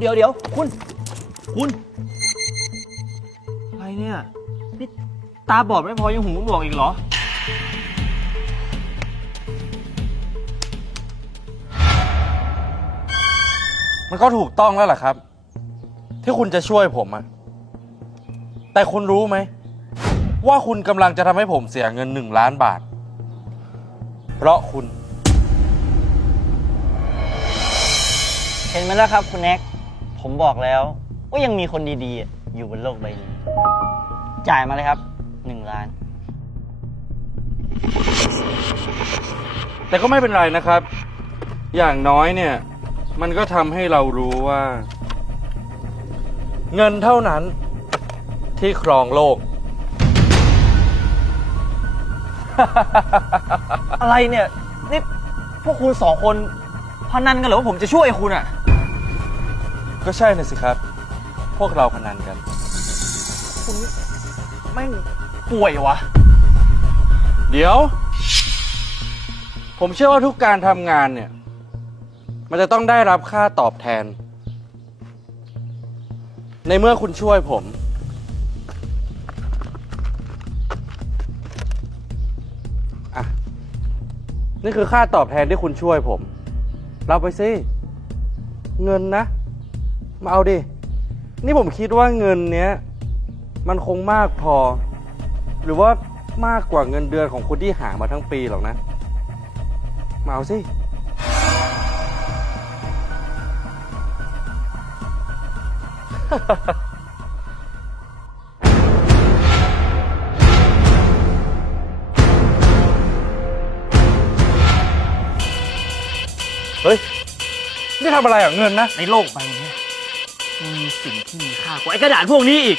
เดี๋ยวเดี๋ยวเดี๋ยวคุณ คุณ อะไรเนี่ยนี่ตาบอดไม่พอยังหูหนวกอีกเหรอ มันก็ถูกต้องแล้วล่ะครับ ที่คุณจะช่วยผมอะแต่คุณรู้ไหม ว่าคุณกำลังจะทำให้ผมเสียเงินหนึ่งล้านบาท เพราะคุณ เห็นไหมล่ะครับคุณแน็ก ผมบอกแล้วว่ายังมีคนดีๆ อยู่บนโลกใบนี้ จ่ายมาเลยครับหนึ่งล้าน แต่ก็ไม่เป็นไรนะครับ อย่างน้อยเนี่ย มันก็ทำให้เรารู้ว่า เงินเท่านั้นที่ครองโลก อะไรเนี่ย นี่พวกคุณสองคนพนันกันเหรอว่าผมจะช่วยคุณอะ ก็ใช่นะสิครับ พวกเราพนันกัน คุณแม่งป่วยวะ เดี๋ยว ผมเชื่อว่าทุกการทำงานเนี่ย มันจะต้องได้รับค่าตอบแทน ในเมื่อคุณช่วยผม อะ นี่คือค่าตอบแทนที่คุณช่วยผมรับไปสิ เงินนะ มาเอาดิ นี่ผมคิดว่าเงินเนี้ย มันคงมากพอ หรือว่ามากกว่าเงินเดือนของคุณที่หามาทั้งปีหรอกนะ มาเอาสิ เฮ้ย นี่ทำอะไรอะเงินนะ ในโลกใบนี้ มันมีสิ่งที่มีค่ากว่าไอ้กระดาษพวกนี้อีก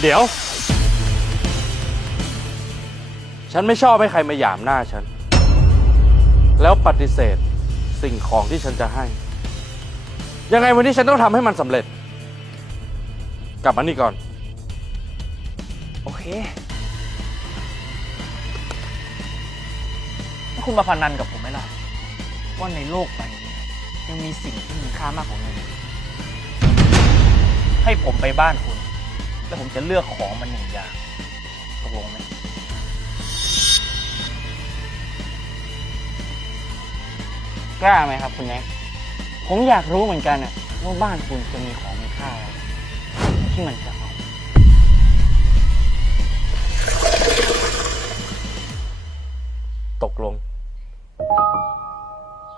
เดี๋ยว ฉันไม่ชอบให้ใครมาหยามหน้าฉัน แล้วปฏิเสธสิ่งของที่ฉันจะให้ ยังไงวันนี้ฉันต้องทำให้มันสำเร็จ กลับมานี่ก่อน โอเคถ้าคุณมาพนันกับผมไหมล่ะ ว่าในโลกใบนี้ ยังมีสิ่งที่มีค่ามากกว่าเงินให้ผมไปบ้านคุณ แล้วผมจะเลือกของมันหนึ่งอย่างตกลงไหมกล้าไหมครับคุณแน็กผมอยากรู้เหมือนกันอะว่าบ้านคุณจะมีของมีค่าอะไรที่มันจะเอาตกลง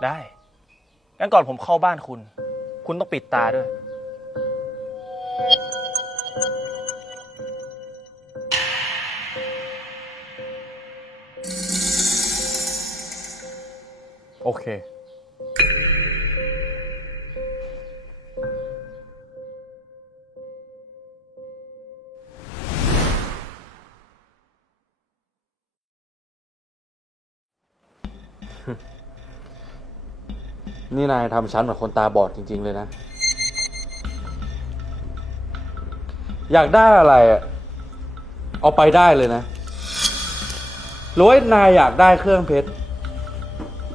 ได้ งั้นก่อนผมเข้าบ้านคุณ คุณต้องปิดตาด้วย โอเค นี่นายทำฉันเหมือนคนตาบอดจริง ๆ เลยนะ อยากได้อะไรอะเอาไปได้เลยนะหรือว่านายอยากได้เครื่องเพชร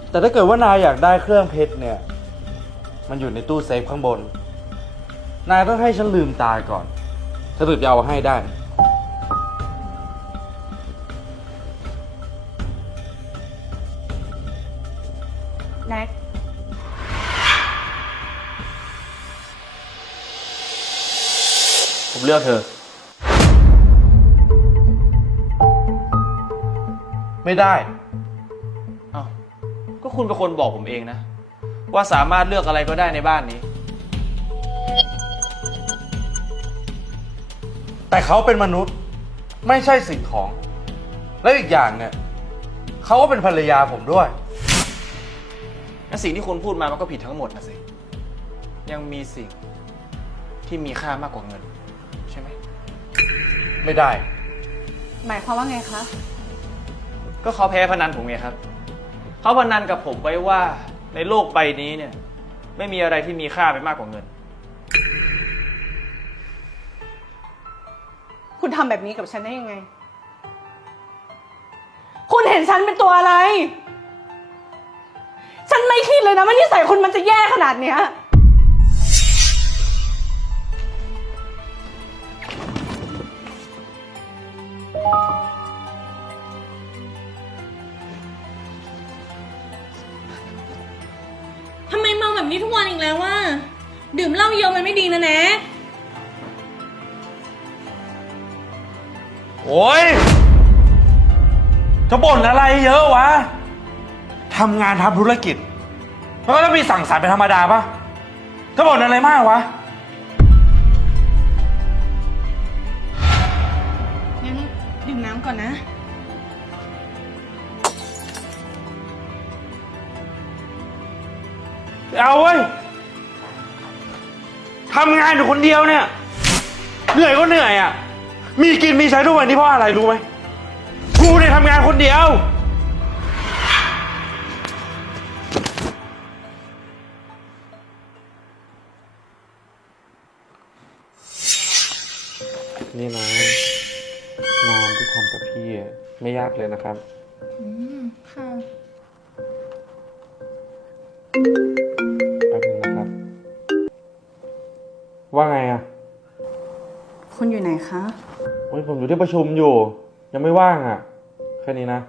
แต่ถ้าเกิดว่านายอยากได้เครื่องเพชรเนี่ย มันอยู่ในตู้เซฟข้างบน นายต้องให้ฉันลืมตาก่อน ถ้าถึงจะเอาให้ได้ เลือกเธอ ไม่ได้เอ้าก็คุณเป็นคนบอกผมเองนะ ว่าสามารถเลือกอะไรก็ได้ในบ้านนี้ แต่เขาเป็นมนุษย์ไม่ใช่สิ่งของ และอีกอย่างเนี่ยเขาก็เป็นภรรยาผมด้วย งั้นสิ่งที่คุณพูดมามันก็ผิดทั้งหมดนะสิ ยังมีสิ่งที่มีค่ามากกว่าเงินใช่ไหม ไม่ได้ หมายความว่าไงคะ ก็เขาแพ้พนันผมไงครับ เขาพนันกับผมไว้ว่าในโลกใบนี้เนี่ย ไม่มีอะไรที่มีค่าไปมากกว่าเงิน คุณทำแบบนี้กับฉันได้ยังไง คุณเห็นฉันเป็นตัวอะไร ฉันไม่คิดเลยนะว่านิสัยคุณมันจะแย่ขนาดเนี้ย ทำไมเมาแบบนี้ทุกวันอีกแล้ววะดื่มเหล้าเยอะมันไม่ดีนะแนโอ้ยจะบ่นอะไรเยอะวะ ทำงานทำธุรกิจ มันก็ต้องมีสั่งสรรค์เป็นธรรมดาปะจะบ่นอะไรมากวะ เอาเว้ยทำงานอยู่คนเดียวเนี่ย เหนื่อยก็เหนื่อยอะ มีกินมีใช้ทุกวันนี้เพราะอะไรรู้ไหม กูเนี่ยทำงานคนเดียว นี่นะงานที่ทำกับพี่อะไม่ยากเลยนะครับ อืม ค่ะ ว่าไงอะคุณอยู่ไหนคะ โอ้ยผมอยู่ที่ประชุมอยู่ ยังไม่ว่างอะ แค่นี้นะ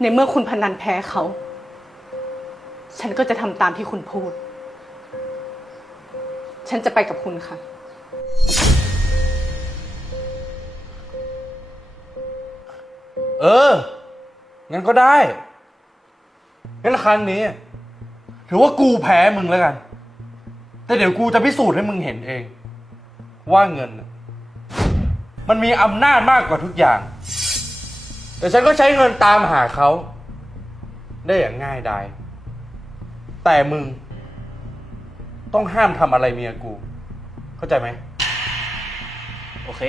ในเมื่อคุณพนันแพ้เขา ฉันก็จะทำตามที่คุณพูด ฉันจะไปกับคุณค่ะ เออ งั้นก็ได้ งั้นครั้งนี้ ถือว่ากูแพ้มึงแล้วกัน แต่เดี๋ยวกูจะพิสูจน์ให้มึงเห็นเอง ว่าเงิน มันมีอำนาจมากกว่าทุกอย่าง แต่ฉันก็ใช้เงินตามหาเขา ได้อย่างง่ายดาย แต่มึง ต้องห้ามทำอะไรเมียกู เข้าใจไหม โอเค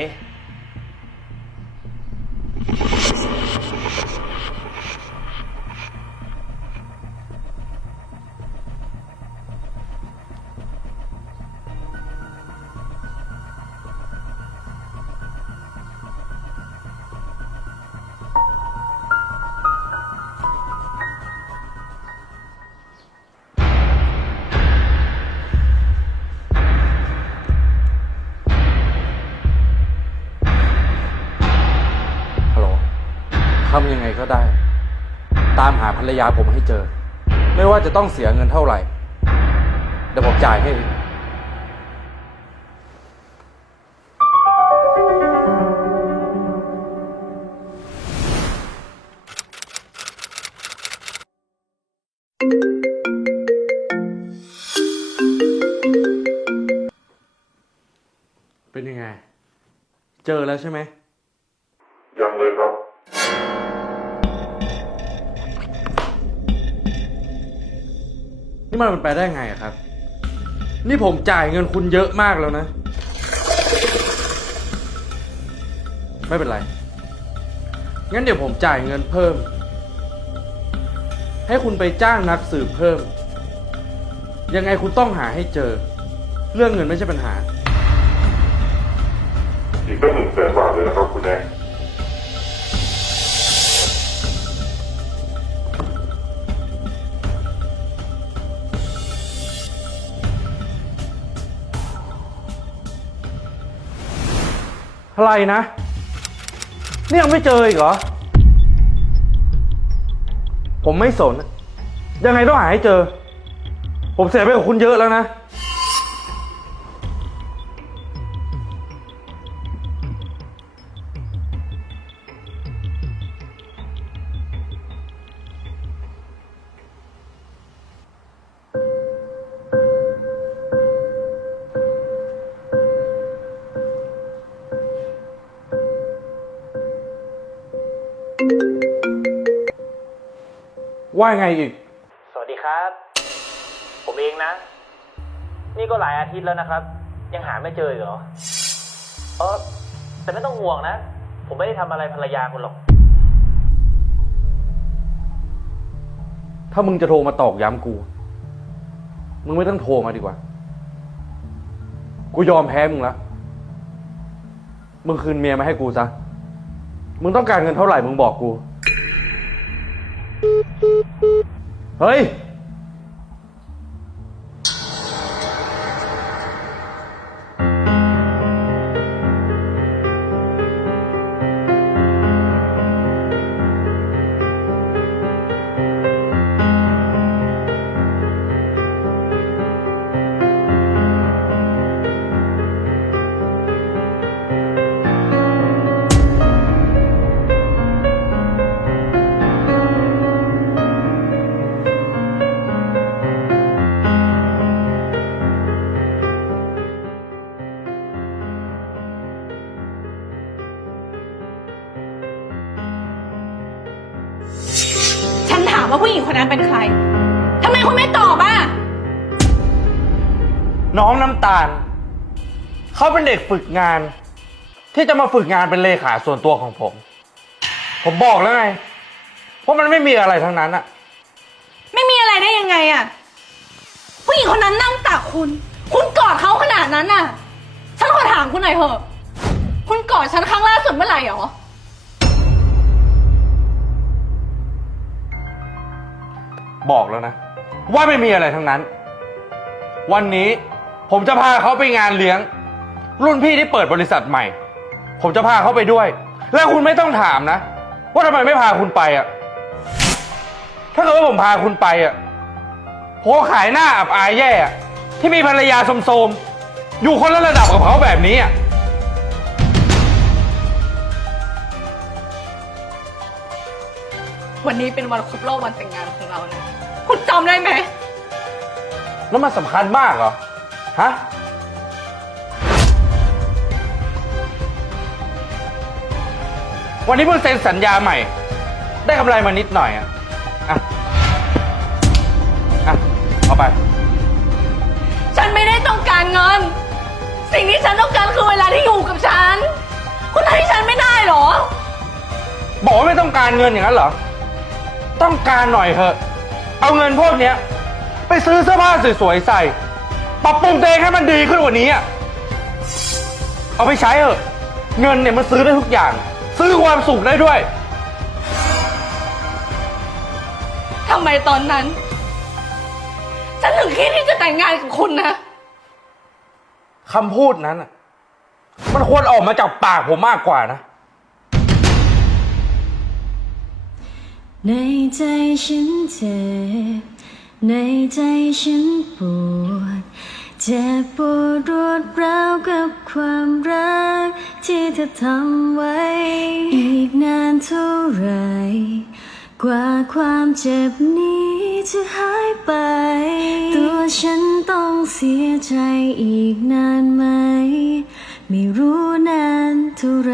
ก็ได้ ตามหาภรรยาผมให้เจอ ไม่ว่าจะต้องเสียเงินเท่าไหร่เดี๋ยวผมจ่ายให้ มันเป็นไปได้ไงอะครับ นี่ผมจ่ายเงินคุณเยอะมากแล้วนะ ไม่เป็นไร งั้นเดี๋ยวผมจ่ายเงินเพิ่ม ให้คุณไปจ้างนักสืบเพิ่ม ยังไงคุณต้องหาให้เจอ เรื่องเงินไม่ใช่ปัญหา อีกตั้งหนึ่งแสนบาทเลยนะครับคุณแอ๊ก อะไรนะ นี่ยังไม่เจออีกเหรอ ผมไม่สน ยังไงต้องหาให้เจอ ผมเสียไปกับคุณเยอะแล้วนะ ว่าไงอีก สวัสดีครับ ผมเองนะ นี่ก็หลายอาทิตย์แล้วนะครับ ยังหาไม่เจออีกเหรอเออแต่ไม่ต้องห่วงนะ ผมไม่ได้ทำอะไรภรรยาคุณหรอก ถ้ามึงจะโทรมาตอกย้ำกู มึงไม่ต้องโทรมาดีกว่า กูยอมแพ้มึงละมึงคืนเมียมาให้กูซะ มึงต้องการเงินเท่าไหร่มึงบอกกู เฮ้ยำตาล เขาเป็นเด็กฝึกงาน ที่จะมาฝึกงานเป็นเลขาส่วนตัวของผม ผมบอกแล้วไงว่ามันไม่มีอะไรทั้งนั้นอะไม่มีอะไรได้ยังไงอะผู้หญิงคนนั้นนั่งตักคุณ คุณกอดเขาขนาดนั้นอะฉันขอถามคุณหน่อยเถอะ คุณกอดฉันครั้งล่าสุดเมื่อไหร่หรอ บอกแล้วนะ ว่าไม่มีอะไรทั้งนั้น วันนี้ ผมจะพาเขาไปงานเลี้ยง รุ่นพี่ที่เปิดบริษัทใหม่ ผมจะพาเขาไปด้วย แล้วคุณไม่ต้องถามนะ ว่าทำไมไม่พาคุณไปอะถ้าเกิดว่าผมพาคุณไปอะผมก็ขายหน้าอับอายแย่อะที่มีภรรยาโสมๆอยู่คนละระดับกับเขาแบบนี้อะวันนี้เป็นวันครบรอบวันแต่งงานของเรานะ คุณจำได้ไหม แล้วมันสำคัญมากเหรอ ฮะ วันนี้เพิ่งเซ็นสัญญาใหม่ ได้กำไรมานิดหน่อยอะอะ อะ เอาไป ฉันไม่ได้ต้องการเงิน สิ่งที่ฉันต้องการคือเวลาที่อยู่กับฉัน คุณให้ฉันไม่ได้หรอ บอกว่าไม่ต้องการเงินอย่างนั้นเหรอ ต้องการหน่อยเถอะ เอาเงินพวกเนี้ย ไปซื้อเสื้อผ้าสวยๆใส่ ปรับปรุงตัวเองให้มันดีขึ้นกว่านี้อะเอาไปใช้เถอะ เงินเนี่ยมันซื้อได้ทุกอย่าง ซื้อความสุขได้ด้วย ทำไมตอนนั้น ฉันถึงคิดที่จะแต่งงานกับคุณนะ คำพูดนั้นน่ะมันควรออกมาจากปากผมมากกว่านะ ในใจฉันเจ็บ ในใจฉันปวด เจ็บปวดรวดร้าวกับความรัก ที่เธอทำไว้ อีกนานเท่าไหรกว่าความเจ็บนี้จะหายไป ตัวฉันต้องเสียใจอีกนานไหม ไม่รู้นานเท่าไหร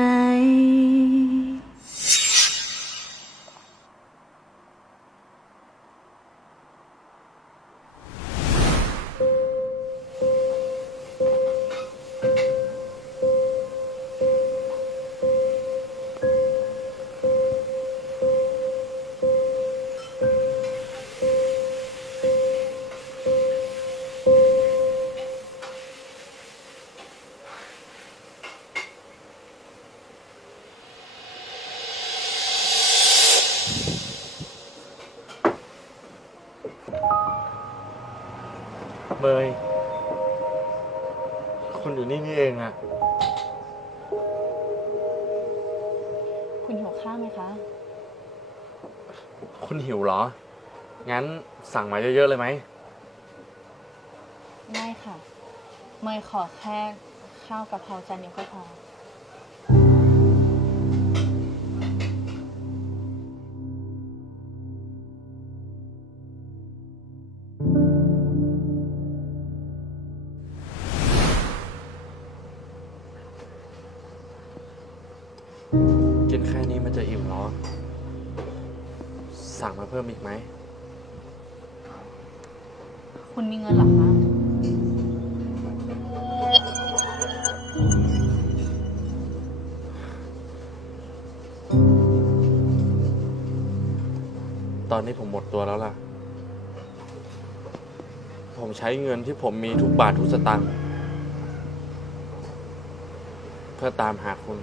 เมยคุณอยู่นี่นี่เองอะคุณหิวข้าวไหมคะ คุณหิวเหรอ งั้นสั่งมาเยอะๆเลยไหม ไม่ค่ะ เมยขอแค่ข้าวกะเพราจานเดียวก็พอ นแค่นี้มันจะอิ่มเหรอ สั่งมาเพิ่มอีกไหม คุณมีเงินเหรอคะตอนนี้ผมหมดตัวแล้วล่ะ ผมใช้เงินที่ผมมีทุกบาททุกสตางค์เพื่อตามหาคุณ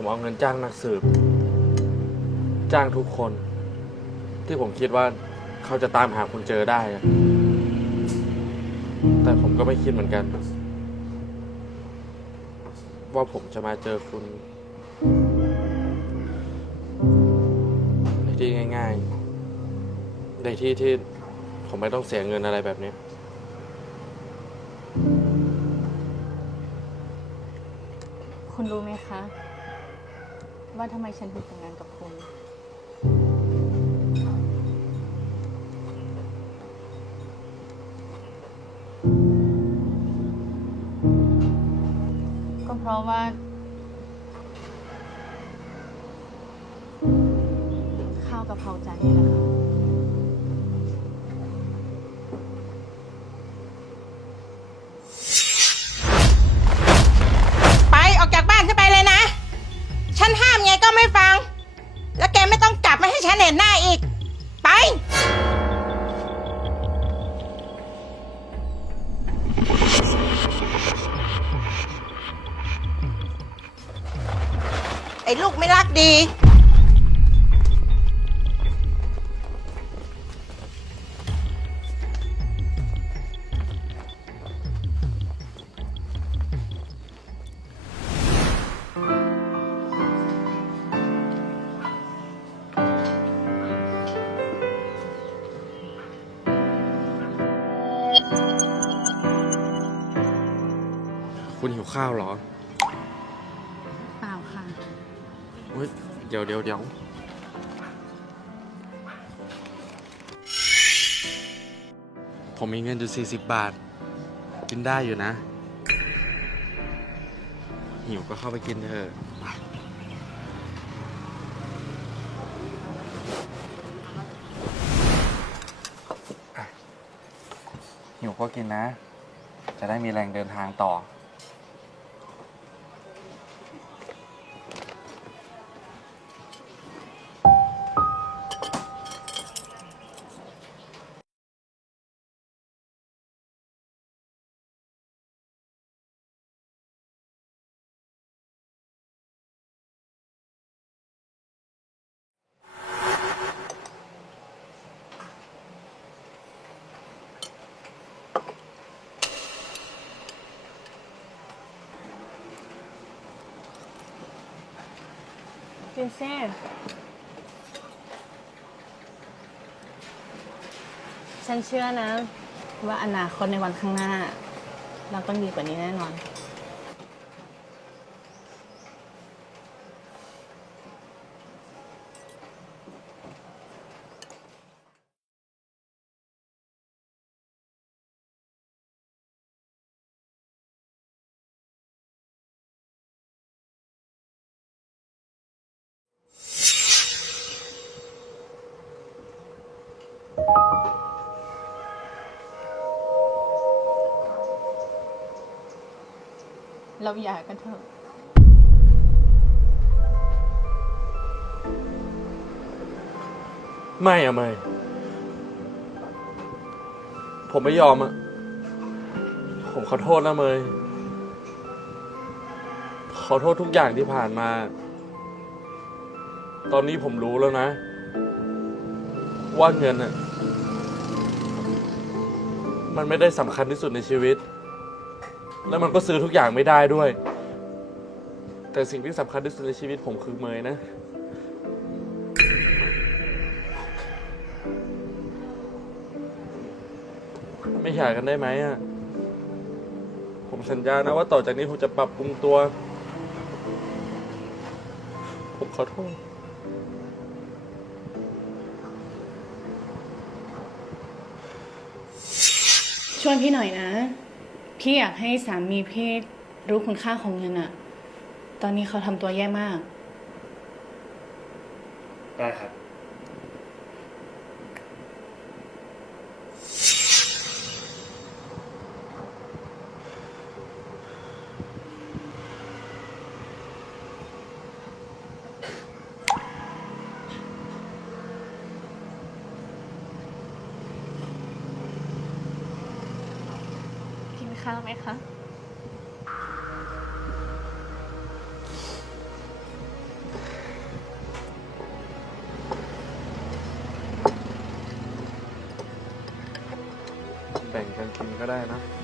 ผมเอาเงินจ้างนักสืบ จ้างทุกคน ที่ผมคิดว่าเขาจะตามหาคุณเจอได้อะแต่ผมก็ไม่คิดเหมือนกัน ว่าผมจะมาเจอคุณในที่ง่าย ๆ ในที่ที่ผมไม่ต้องเสียเงินอะไรแบบนี้คุณรู้ไหมคะ ว่าทำไมฉันถึงแต่งงานกับคุณ ก็เพราะว่า ข้าวกะเพราจานนี้แหละค่ะ ข้าวเหรอเปล่าค่ะ เฮ้ยเดี๋ยวเดี๋ยวเดี๋ยวผมมีเงินอยู่40 บาท กินได้อยู่นะ หิวก็เข้าไปกินเถอะหิวก็กินนะ จะได้มีแรงเดินทางต่อ กินเซ่ฉันเชื่อนะ ว่าอนาคตในวันข้างหน้า เราต้องดีกว่านี้แน่นอน เราหย่ากันเถอะไม่อะไม่ ผมไม่ยอมอะผมขอโทษนะเมยขอโทษทุกอย่างที่ผ่านมา ตอนนี้ผมรู้แล้วนะ ว่าเงินอะมันไม่ได้สำคัญที่สุดในชีวิต แล้วมันก็ซื้อทุกอย่างไม่ได้ด้วย แต่สิ่งที่สำคัญที่สุดในชีวิตผมคือเมยนะ ไม่หย่ากันได้ไหมอะ ผมสัญญานะว่าต่อจากนี้ผมจะปรับปรุงตัว ผมขอโทษช่วยพี่หน่อยนะ พี่อยากให้สามีพี่รู้คุณค่าของเงินอะตอนนี้เขาทำตัวแย่มาก ได้ครับาวไหมคะแบ่งกันกินก็ได้นะ